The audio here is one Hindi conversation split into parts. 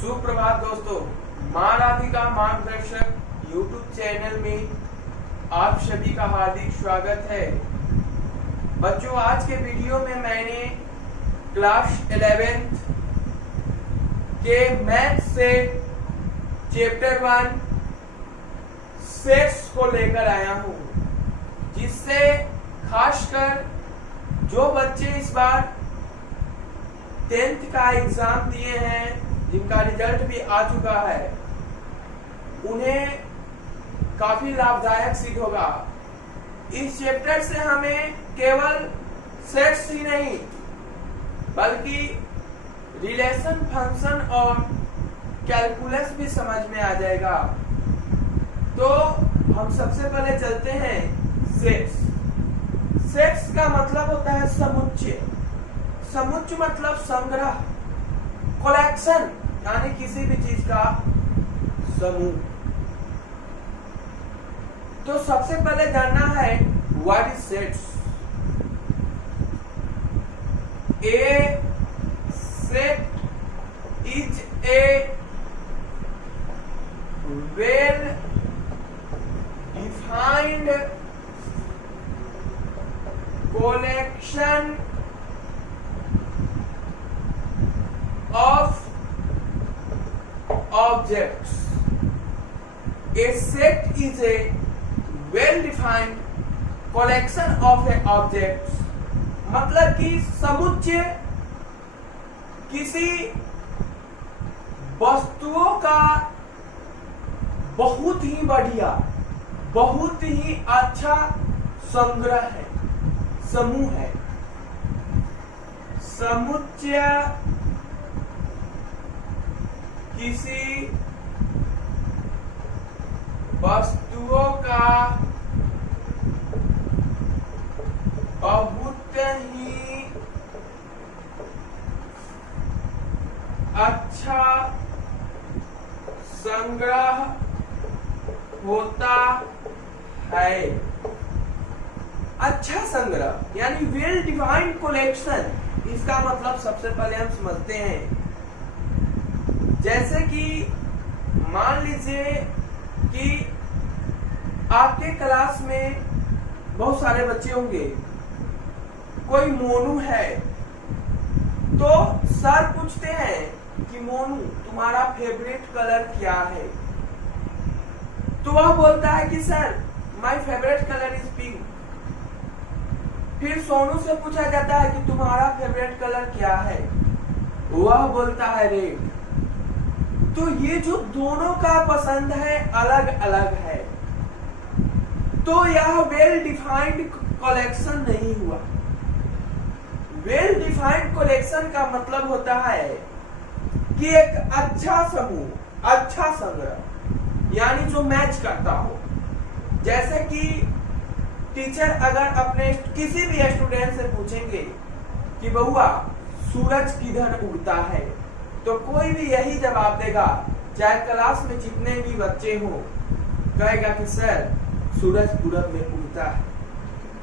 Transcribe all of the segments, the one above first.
सुप्रभात दोस्तों, माँ राधिका मार्गदर्शक YouTube चैनल में आप सभी का हार्दिक स्वागत है। बच्चों, आज के वीडियो में मैंने क्लास 11th के मैथ से चैप्टर 1 सेट्स को लेकर आया हूँ, जिससे खासकर जो बच्चे इस बार 10th का एग्जाम दिए हैं, जिनका रिजल्ट भी आ चुका है, उन्हें काफी लाभदायक सिद्ध होगा। इस चैप्टर से हमें केवल सेट्स ही नहीं बल्कि रिलेशन, फंक्शन और कैलकुलस भी समझ में आ जाएगा। तो हम सबसे पहले चलते हैं सेट्स। सेट्स का मतलब होता है समुच्चय। समुच्चय मतलब संग्रह, कलेक्शन, यानी किसी भी चीज का समूह। तो सबसे पहले जानना है what is sets. A set is a well defined collection of objects. A set is a well-defined collection of objects. मतलब कि समुच्चय किसी वस्तुओं का बहुत ही बढ़िया, बहुत ही अच्छा संग्रह है, समूह है। समुच्चय किसी वस्तुओं का बहुत ही अच्छा संग्रह होता है। अच्छा संग्रह यानी वेल डिफाइंड कलेक्शन। इसका मतलब सबसे पहले हम समझते हैं, जैसे कि मान लीजिए कि आपके क्लास में बहुत सारे बच्चे होंगे, कोई मोनू है, तो सर पूछते हैं कि मोनू तुम्हारा फेवरेट कलर क्या है? तो वह बोलता है कि sir my favourite colour is pink. फिर सोनू से पूछा जाता है कि तुम्हारा फेवरेट कलर क्या है? वह बोलता है रेड। तो ये जो दोनों का पसंद है अलग अलग है, तो यह वेल डिफाइंड कलेक्शन नहीं हुआ। वेल डिफाइंड कलेक्शन का मतलब होता है कि एक अच्छा समूह, अच्छा संग्रह, यानी जो मैच करता हो। जैसे कि टीचर अगर अपने किसी भी स्टूडेंट से पूछेंगे कि बउआ सूरज किधर उगता है, तो कोई भी यही जवाब देगा, चाहे क्लास में जितने भी बच्चे हो, कहेगा कि सर सूरज पूरब में उगता है।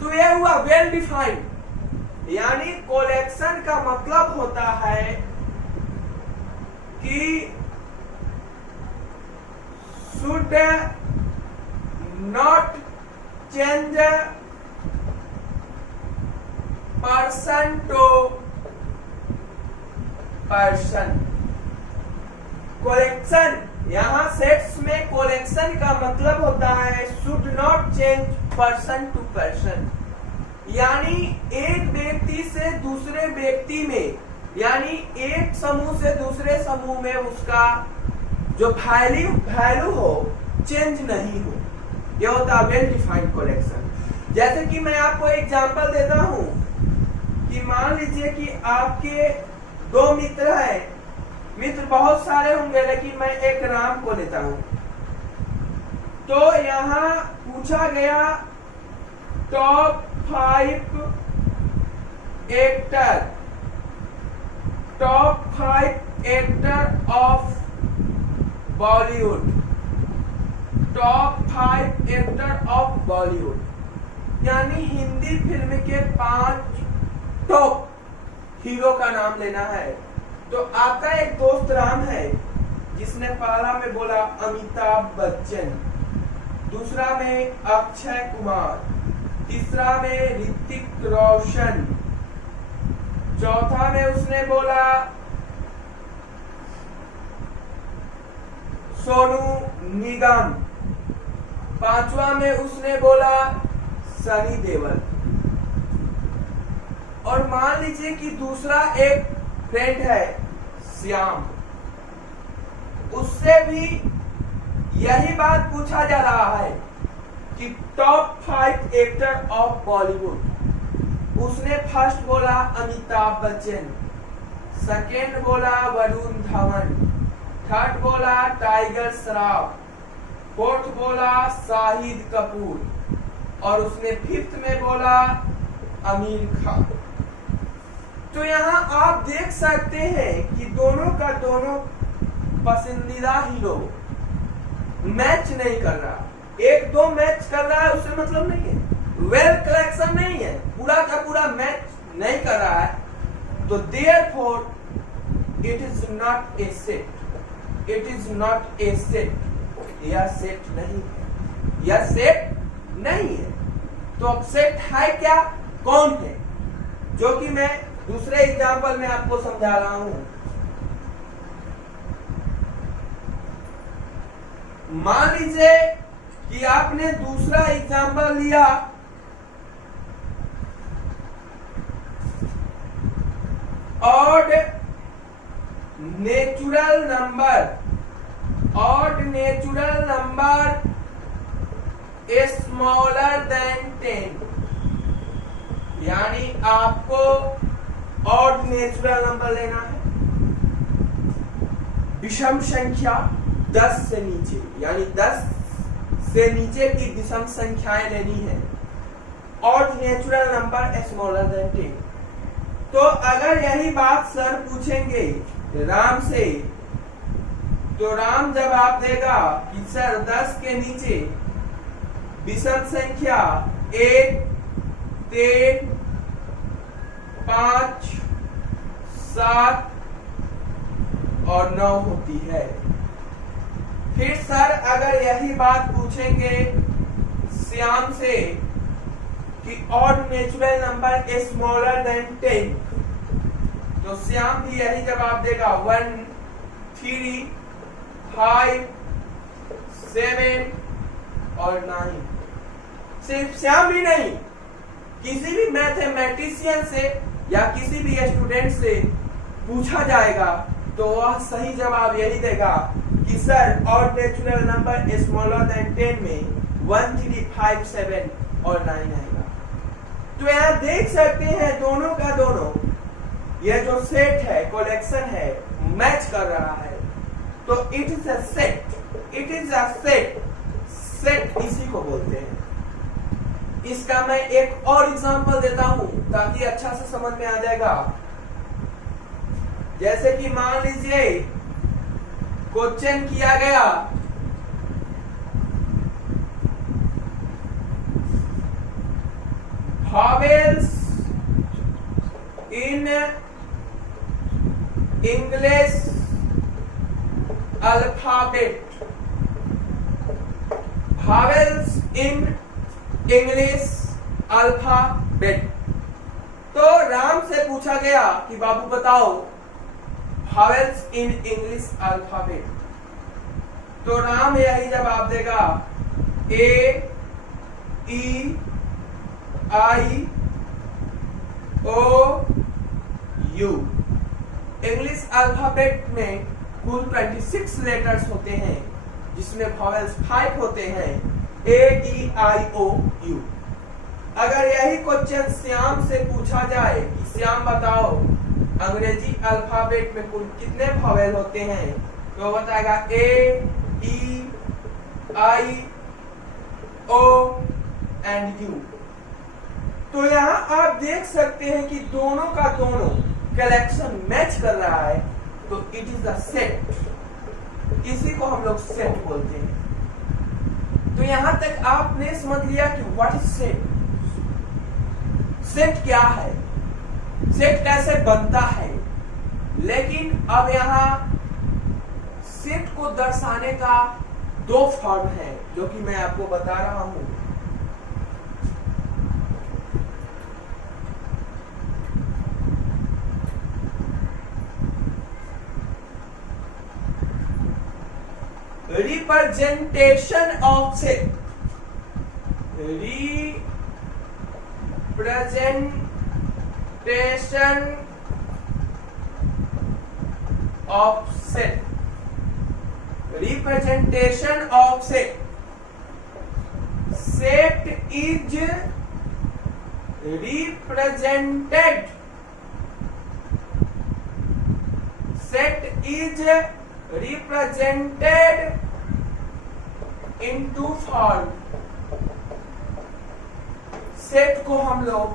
तो यह हुआ वेल डिफाइंड। यानी कलेक्शन का मतलब होता है कि should not change person to person. Collection, यहाँ सेट्स में कलेक्शन का मतलब होता है should not change person to person. यानी एक व्यक्ति से दूसरे व्यक्ति में, यानी एक समूह से दूसरे समूह में उसका जो वैल्यू हो, चेंज नहीं हो। यह होता है वेल डिफाइंड कलेक्शन। जैसे कि मैं आपको एग्जांपल देता हूं कि मान लीजिए कि आपके दो मित्र हैं, मित्र बहुत सारे होंगे, लेकिन मैं एक राम को लेता हूं। तो यहाँ पूछा गया top 5 actor, top 5 actor of Bollywood, top 5 actor of Bollywood, यानी हिंदी फिल्म के 5 टॉप हीरो का नाम लेना है। तो आपका एक दोस्त राम है, जिसने पहला में बोला अमिताभ बच्चन, दूसरा में अक्षय कुमार, तीसरा में ऋतिक रोशन, चौथा में उसने बोला सोनू निगम, पांचवा में उसने बोला सनी देओल। और मान लीजिए कि दूसरा एक फ्रेंड है श्याम, उससे भी यही बात पूछा जा रहा है कि टॉप 5 एक्टर ऑफ बॉलीवुड। उसने फर्स्ट बोला अमिताभ बच्चन, सेकेंड बोला वरुण धवन, थर्ड बोला टाइगर श्रॉफ, फोर्थ बोला शाहिद कपूर और उसने फिफ्थ में बोला आमिर खान। तो यहाँ आप देख सकते हैं कि दोनों का दोनों पसंदीदा हीरो मैच नहीं कर रहा। एक दो मैच कर रहा है उससे मतलब नहीं है, वेल कलेक्शन नहीं है, पूरा का पूरा मैच नहीं कर रहा है। तो therefore it is not a set, it is not a set. यह सेट नहीं है, यह सेट नहीं है। तो अब सेट है क्या, कौन है, जो कि मैं दूसरे एग्जाम्पल में आपको समझा रहा हूं। मान लीजिए कि आपने दूसरा एग्जाम्पल लिया odd natural number, odd natural number smaller than 10, यानी आपको ऑड नेचुरल नंबर लेना है, विषम संख्या 10 से नीचे, यानी 10 से नीचे की विषम संख्याएं लेनी है। Odd natural number smaller than 10। तो अगर यही बात सर पूछेंगे राम से, तो राम जवाब देगा कि सर 10 के नीचे विषम संख्या 1, 3, 5, 7 और 9 होती है। फिर सर अगर यही बात पूछेंगे श्याम से कि odd natural number smaller than 10, तो श्याम भी यही जवाब देगा 1, 3, 5, 7 और 9। सिर्फ श्याम भी नहीं, किसी भी मैथमेटिशियन से या किसी भी स्टूडेंट से पूछा जाएगा तो वह सही जवाब यही देगा कि sir odd natural number smaller than 10 में 1, 3, 5, 7 और 9 आएगा। तो यहाँ देख सकते हैं दोनों का दोनों यह जो सेट है, कलेक्शन है, मैच कर रहा है। तो it is a set, it is a set, set इसी को बोलते हैं। इसका मैं एक और एग्जांपल देता हूं ताकि अच्छा से समझ में आ जाएगा। जैसे कि मान लीजिए क्वेश्चन किया गया vowels in English alphabet, vowels in English alphabet। तो राम से पूछा गया कि बाबू बताओ vowels in English alphabet, तो राम यही जवाब देगा A, E, I, O, U। English alphabet में कुल 26 लेटर्स होते हैं जिसमें वॉवेल्स 5 होते हैं, A, E, I, O, U। अगर यही क्वेश्चन श्याम से पूछा जाए कि श्याम बताओ अंग्रेजी अल्फाबेट में कुल कितने वॉवेल होते हैं, तो बताएगा A, E, I, O and U। तो यहाँ आप देख सकते हैं कि दोनों का दोनों कलेक्शन मैच कर रहा है, तो इट इज अ सेट। इसी को हम लोग सेट बोलते हैं। तो यहां तक आपने समझ लिया कि व्हाट इज सेट, सेट क्या है, सेट कैसे बनता है। लेकिन अब यहां सेट दर्शाने का दो फॉर्म है जो कि मैं आपको बता रहा हूं। Representation of set, representation of set, representation of set. Set is represented. Set is represented into form. Set को हम लोग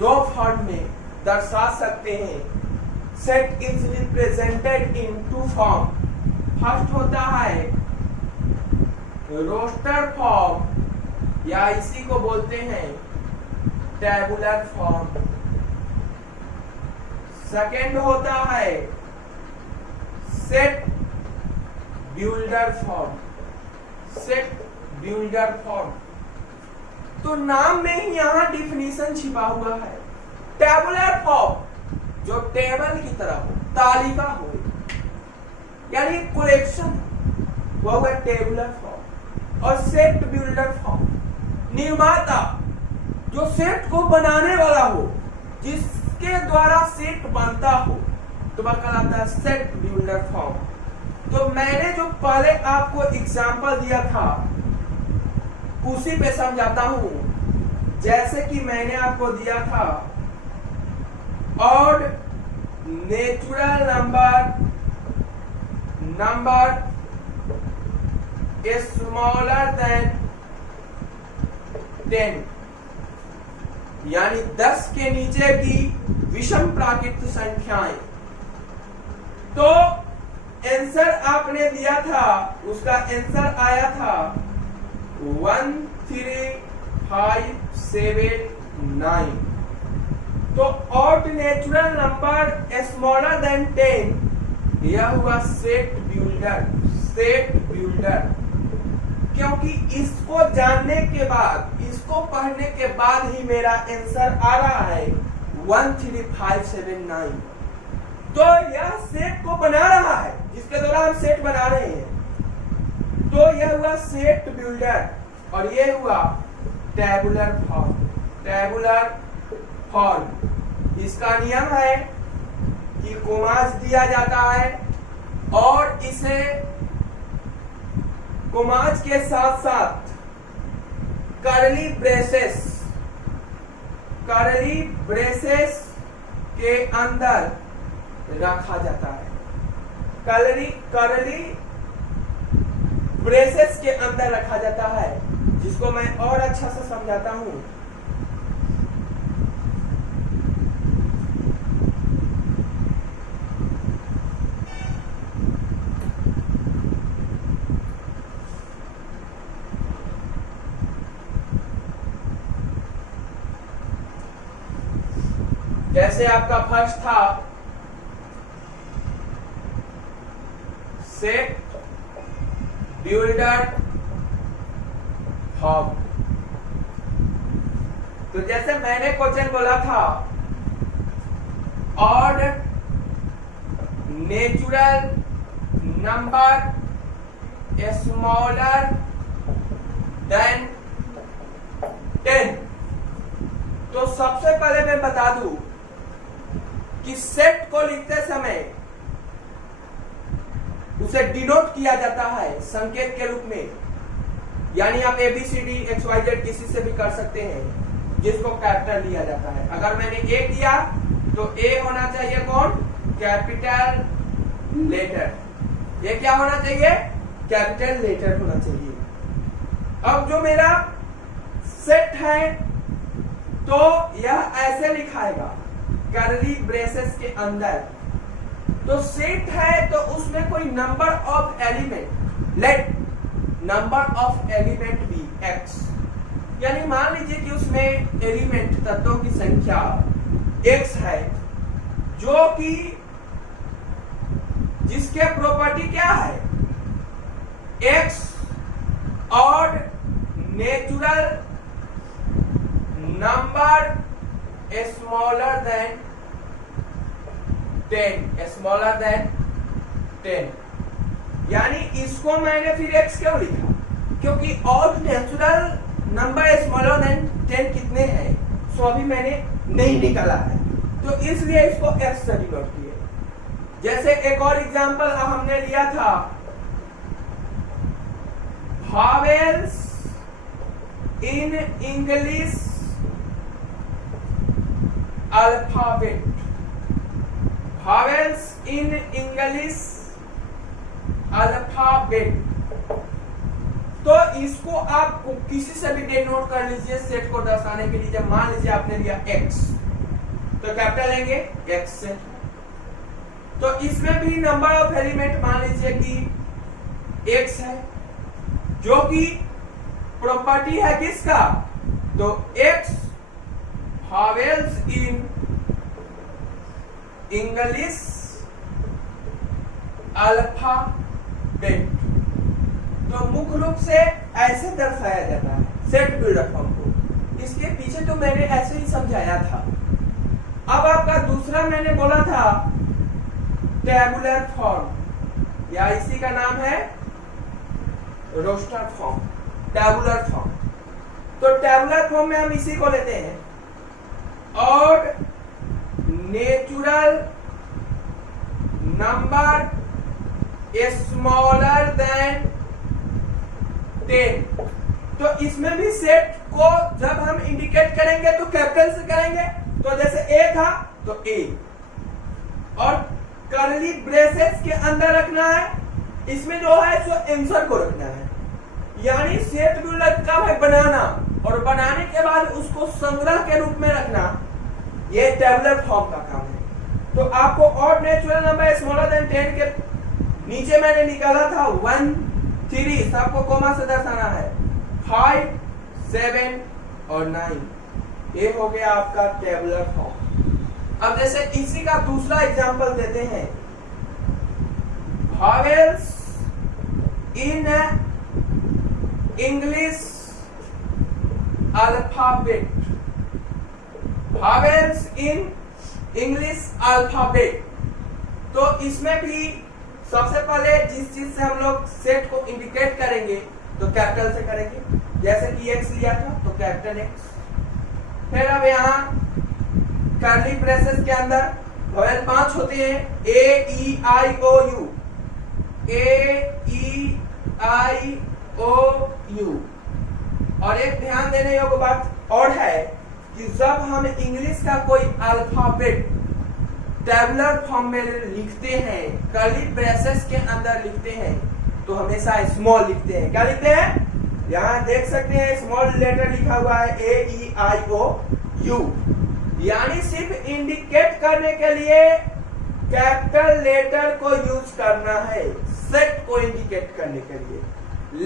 दो फॉर्म में दर्शा सकते हैं। Set is represented in two form. First होता है रोस्टर फॉर्म या इसी को बोलते हैं टेबुलर फॉर्म। सेकंड होता है set builder form. Set builder form तो नाम में ही यहां डिफिनीशन छिपा हुआ है। टेबुलर फॉर्म जो टेबल की तरह हो, तालिका हो, यानी कलेक्शन, वो होगा टेबुलर फॉर्म। और सेट बिल्डर फॉर्म निर्माता जो सेट को बनाने वाला हो, जिसके द्वारा सेट बनता हो, तो वह कहलाता है सेट बिल्डर फॉर्म। तो मैंने जो पहले आपको एग्जांपल दिया था उसी पे समझाता हूं। जैसे कि मैंने आपको दिया था odd natural number smaller than 10, यानी 10 के नीचे की विषम प्राकृत संख्याएं। तो आंसर आपने दिया था, उसका आंसर आया था 13579। तो odd natural number smaller than 10 यह हुआ सेट बिल्डर। सेट बिल्डर क्योंकि इसको जानने के बाद, इसको पढ़ने के बाद ही मेरा आंसर आ रहा है 13579। तो यह सेट को बना रहा है, जिसके द्वारा हम सेट बना रहे हैं। तो यह हुआ सेट बिल्डर और यह हुआ टेबुलर फॉर्म। टेबुलर फॉर्म इसका नियम है कि कोमास दिया जाता है और इसे कोमास के साथ साथ करली ब्रेसेस के अंदर रखा जाता है। करली ब्रेसेस के अंदर रखा जाता है, जिसको मैं और अच्छा से समझाता हूं। जैसे आपका फर्स्ट था सेट बिल्डर फॉर्म। तो जैसे मैंने क्वेश्चन बोला था odd natural number smaller than 10। तो सबसे पहले मैं बता दूं कि सेट को लिखते समय उसे डिनोट किया जाता है संकेत के रूप में, यानी आप ABCD XYZ किसी से भी कर सकते हैं, जिसको कैपिटल लिया जाता है। अगर मैंने A किया तो A होना चाहिए कौन? Capital letter. ये क्या होना चाहिए? कैपिटल लेटर होना चाहिए। अब जो मेरा सेट है तो यह ऐसे लिखाएगा करली ब्रेसेस के अंदर। तो सेट है तो उसमें कोई number of element, let number of element be x, यानी मान लीजिए कि उसमें एलिमेंट तत्वों की संख्या x है, जो कि जिसके प्रॉपर्टी क्या है? x odd natural number smaller than 10, यानी इसको मैंने फिर x क्यों लिखा, क्योंकि odd natural number smaller than 10 कितने हैं, सो अभी मैंने नहीं निकाला है, तो इसलिए इसको x से डिनोट किए। जैसे एक और एग्जांपल हमने लिया था, vowels in English alphabet, vowels in English alphabet, तो इसको आप किसी से भी डिनोट कर लीजिए सेट को दर्शाने के लिए। जब मान लीजिए आपने लिया x, तो कैपिटल लेंगे x से, तो इसमें भी नंबर ऑफ एलिमेंट मान लीजिए कि x है, जो कि प्रॉपर्टी है किसका, तो x vowels in English alphabet, तो मुख्य रूप से ऐसे दर्शाया जाता है सेट बिल्डर फॉर्म को। इसके पीछे तो मैंने ऐसे ही समझाया था। अब आपका दूसरा मैंने बोला था टेबुलर फॉर्म, या इसी का नाम है रोस्टर फॉर्म, टेबुलर फॉर्म। तो टेबुलर फॉर्म में हम इसी को लेते हैं, और नेचुरल नंबर स्मॉलर देन 10, तो इसमें भी सेट को जब हम इंडिकेट करेंगे तो कैपिटल से करेंगे, तो जैसे ए था तो ए, और कर्ली ब्रेसेस के अंदर रखना है, इसमें जो है सो आंसर को रखना है। यानी सेट बिल्डर कब है, बनाना, और बनाने के बाद उसको संग्रह के रूप में रखना, ये टेबुलर फॉर्म का काम है। तो आपको odd natural number smaller than 10 के नीचे मैंने निकाला था 1, 3, सबको कोमा से दर्शाना है, 5, 7 और 9, ये हो गया आपका टेबुलर फॉर्म। अब जैसे इसी का दूसरा एग्जांपल देते हैं, vowels in English alphabet, vowels in English alphabet, तो इसमें भी सबसे पहले जिस चीज से हम लोग सेट को इंडिकेट करेंगे तो कैपिटल से करेंगे, जैसे कि x लिया था तो कैपिटल x। फिर अब यहाँ कर्ली ब्रेसेस के अंदर वोवेल 5 होते हैं, a e i o u, a e i o u। और एक ध्यान देने योग्य बात और है कि जब हम इंग्लिश का कोई अल्फाबेट टेबुलर फॉर्म में लिखते हैं, कर्ली ब्रेसेस के अंदर लिखते हैं, तो हमेशा स्मॉल लिखते हैं। क्या लिखते हैं, यहाँ देख सकते हैं स्मॉल लेटर लिखा हुआ है a e i o u, यानी सिर्फ इंडिकेट करने के लिए कैपिटल लेटर को यूज करना है सेट को इंडिकेट करने के लिए।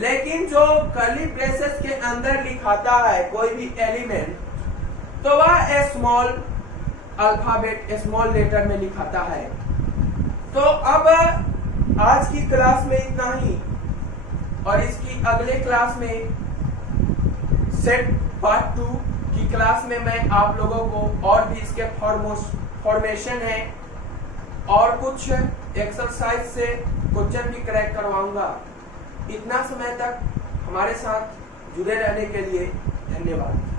लेकिन जो कर्ली ब्रेसेस के अंदर लिखाता है कोई भी एलिमेंट, तो वह स्मॉल अल्फाबेट स्मॉल लेटर में लिखाता है। तो अब आज की क्लास में इतना ही, और इसकी अगले क्लास में सेट पार्ट 2 की क्लास में मैं आप लोगों को और भी इसके फॉर्मेशन है और कुछ एक्सरसाइज से क्वेश्चन भी क्रैक करवाऊंगा। इतना समय तक हमारे साथ जुड़े रहने के लिए धन्यवाद।